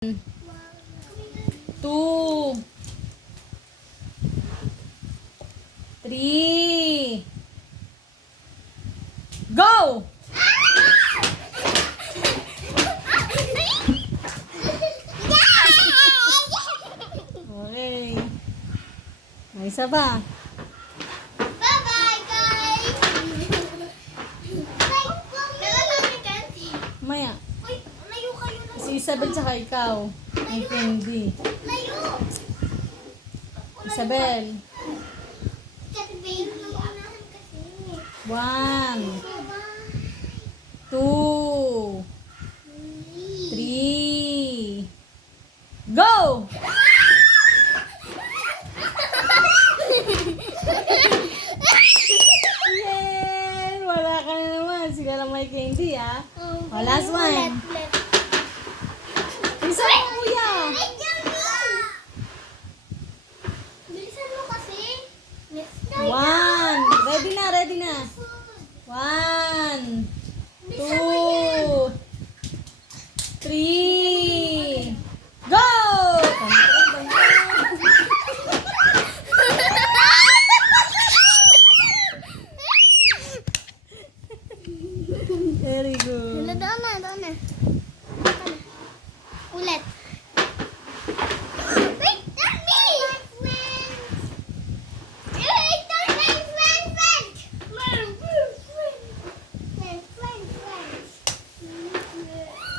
Two. Three. Go! Okay. May isa ba? Bye-bye, guys! Maya. Uy, layo kayo na. Si Isabel tsaka ikaw. May candy. Layo! Isabel. Kasi baby, unahan kasi. One. Bye-bye. Two. Three. Go! Yay! Wala ka na naman. Sila lang may candy, ah. Oh, last one.